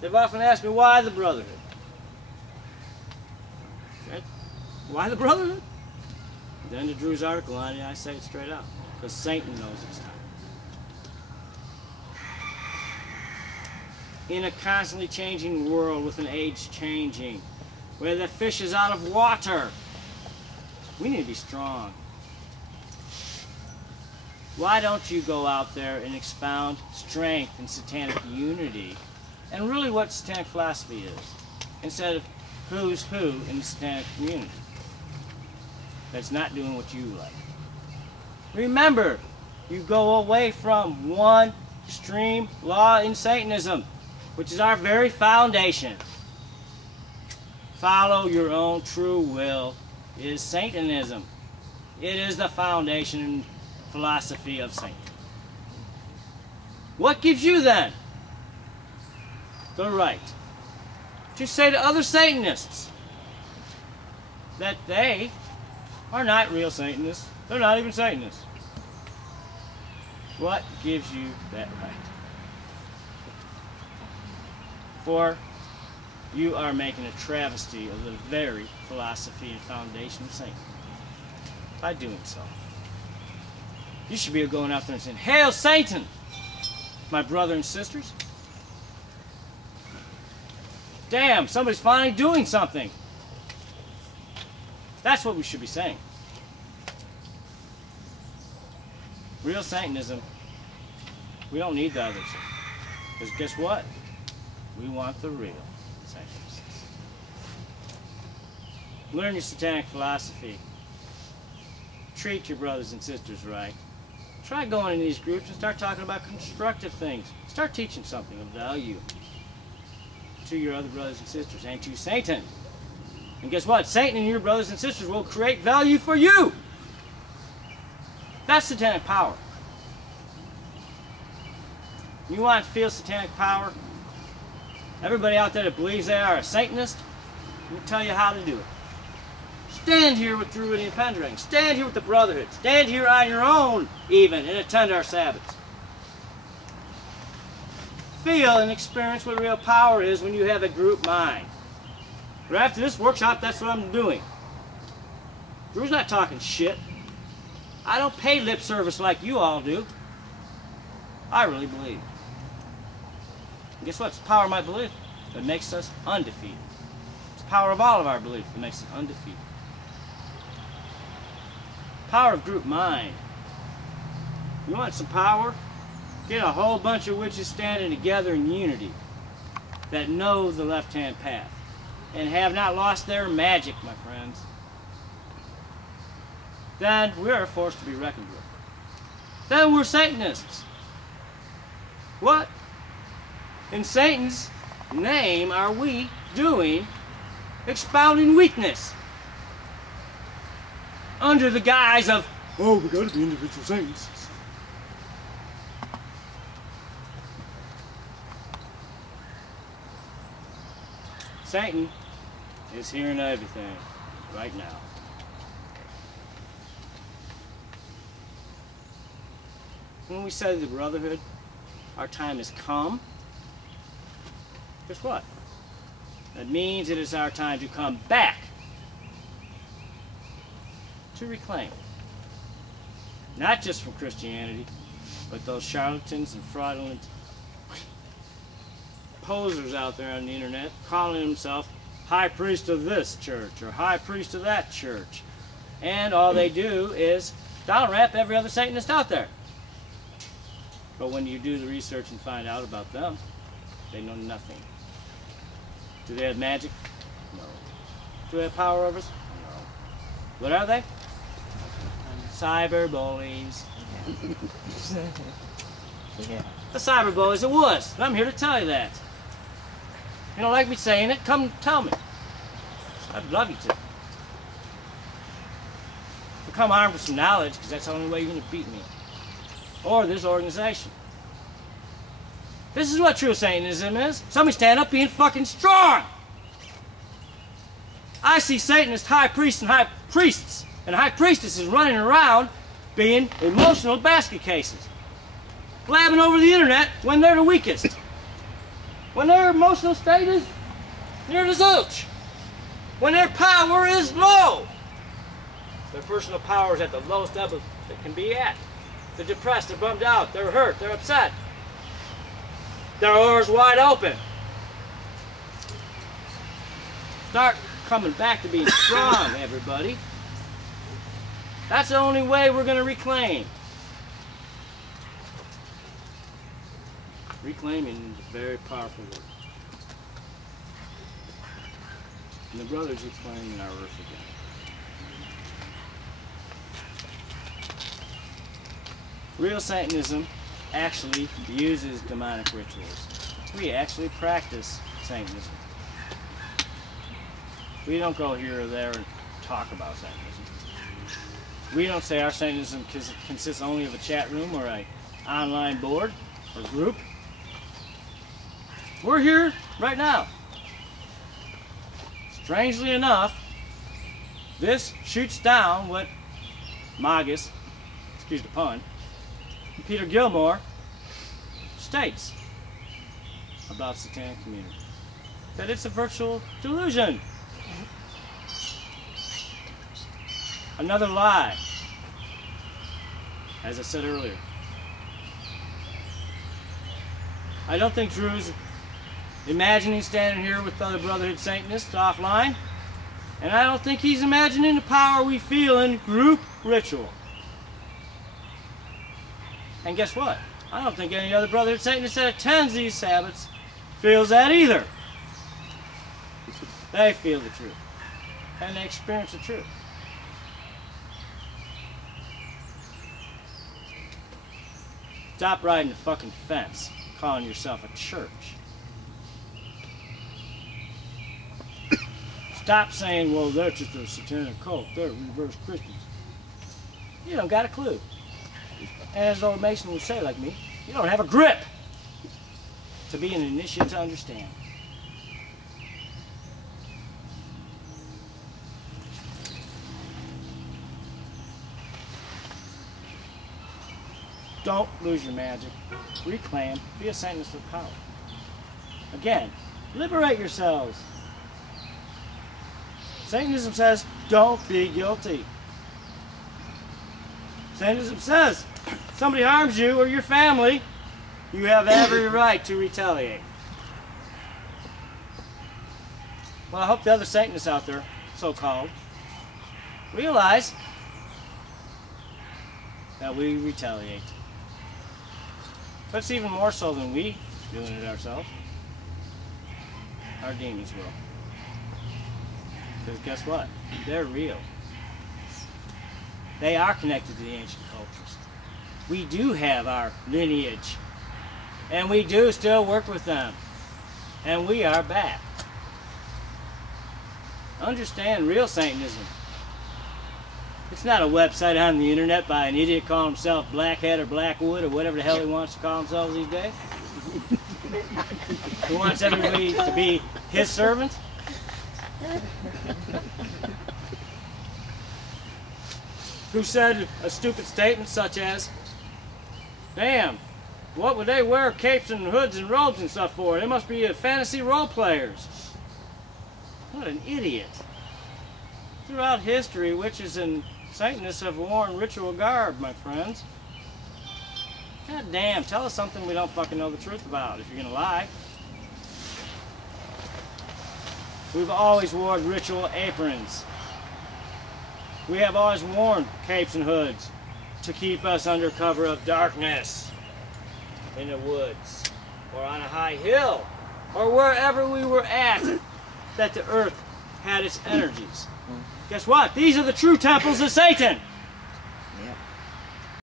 They've often asked me, why the Brotherhood? Okay. Why the Brotherhood? Then to Drew's article on it, I say it straight out. Because Satan knows it's time. In a constantly changing world with an age changing, where the fish is out of water, we need to be strong. Why don't you go out there and expound strength and satanic unity and really what satanic philosophy is, instead of who's who in the satanic community that's not doing what you like. Remember, you go away from one extreme law in Satanism, which is our very foundation. Follow your own true will is Satanism. It is the foundation and philosophy of Satan. What gives you then the right to say to other Satanists that they are not real Satanists? They're not even Satanists. What gives you that right? For you are making a travesty of the very philosophy and foundation of Satan by doing so. You should be going out there and saying, "Hail Satan, my brother and sisters." Damn, somebody's finally doing something. That's what we should be saying. Real Satanism, we don't need the others. Because guess what? We want the real Satanists. Learn your satanic philosophy. Treat your brothers and sisters right. Try going into these groups and start talking about constructive things. Start teaching something of value to your other brothers and sisters and to Satan. And guess what? Satan and your brothers and sisters will create value for you. That's satanic power. You want to feel satanic power? Everybody out there that believes they are a Satanist, let me tell you how to do it. Stand here with Druwydion and Pendragon. Stand here with the Brotherhood. Stand here on your own, even, and attend our Sabbaths. Feel and experience what real power is when you have a group mind. But after this workshop, that's what I'm doing. Drew's not talking shit. I don't pay lip service like you all do. I really believe. And guess what? It's the power of my belief that makes us undefeated. It's the power of all of our belief that makes us undefeated. Power of group mind. You want some power? Get a whole bunch of witches standing together in unity that know the left-hand path and have not lost their magic, my friends. Then we are a force to be reckoned with. Then we're Satanists. What in Satan's name are we doing expounding weakness under the guise of, oh, we gotta be individual Satanists? Satan is hearing everything right now. When we say the Brotherhood, our time has come, guess what? That means it is our time to come back to reclaim. Not just from Christianity, but those charlatans and fraudulent posers out there on the internet calling himself high priest of this church or high priest of that church. And all they do is down rap every other Satanist out there. But when you do the research and find out about them, they know nothing. Do they have magic? No. Do they have power over us? No. What are they? Cyber bullies. Yeah. The cyber bullies, it was. And I'm here to tell you that. You don't like me saying it? Come tell me. I'd love you to. Become armed with some knowledge, because that's the only way you're going to beat me. Or this organization. This is what true Satanism is. Somebody stand up being fucking strong. I see Satanist high priests and high priests and high priestesses running around being emotional basket cases. Blabbing over the internet when they're the weakest. when their emotional state is near the zilch, when their power is low. Their personal power is at the lowest level it can be at. They're depressed, they're bummed out, they're hurt, they're upset. Their aura's wide open. Start coming back to being strong, everybody. That's the only way we're going to reclaim. Reclaiming is a very powerful word. And the brothers reclaiming our earth again. Real Satanism actually uses demonic rituals. We actually practice Satanism. We don't go here or there and talk about Satanism. We don't say our Satanism consists only of a chat room or an online board or group. We're here right now. Strangely enough, this shoots down what Magus, excuse the pun, and Peter Gilmore states about the satanic community. That it's a virtual delusion. Another lie, as I said earlier. I don't think Drew's imagining standing here with other Brotherhood Satanists offline, and I don't think he's imagining the power we feel in group ritual. And guess what? I don't think any other Brotherhood Satanist that attends these Sabbaths feels that either. They feel the truth, and they experience the truth. Stop riding the fucking fence, calling yourself a church. Stop saying, well, they're just a satanic cult, they're reverse Christians. You don't got a clue. And as old Mason would say, like me, you don't have a grip to be an initiate to understand. Don't lose your magic. Reclaim. Be a Satanist with power. Again, liberate yourselves. Satanism says, don't be guilty. Satanism says, if somebody harms you or your family, you have every right to retaliate. Well, I hope the other Satanists out there, so-called, realize that we retaliate. But it's even more so than we doing it ourselves. Our demons will. Because guess what? They're real. They are connected to the ancient cultures. We do have our lineage. And we do still work with them. And we are back. Understand real Satanism. It's not a website on the internet by an idiot calling himself Blackhead or Blackwood or whatever the hell he wants to call himself these days. He wants everybody to be his servant. Who said a stupid statement such as, damn, what would they wear capes and hoods and robes and stuff for? They must be fantasy role players. What an idiot. Throughout history, witches and Satanists have worn ritual garb, my friends. God damn, tell us something we don't fucking know the truth about if you're gonna lie. We've always worn ritual aprons. We have always worn capes and hoods to keep us under cover of darkness in the woods or on a high hill or wherever we were at that the earth had its energies. Guess what? These are the true temples of Satan. Yeah.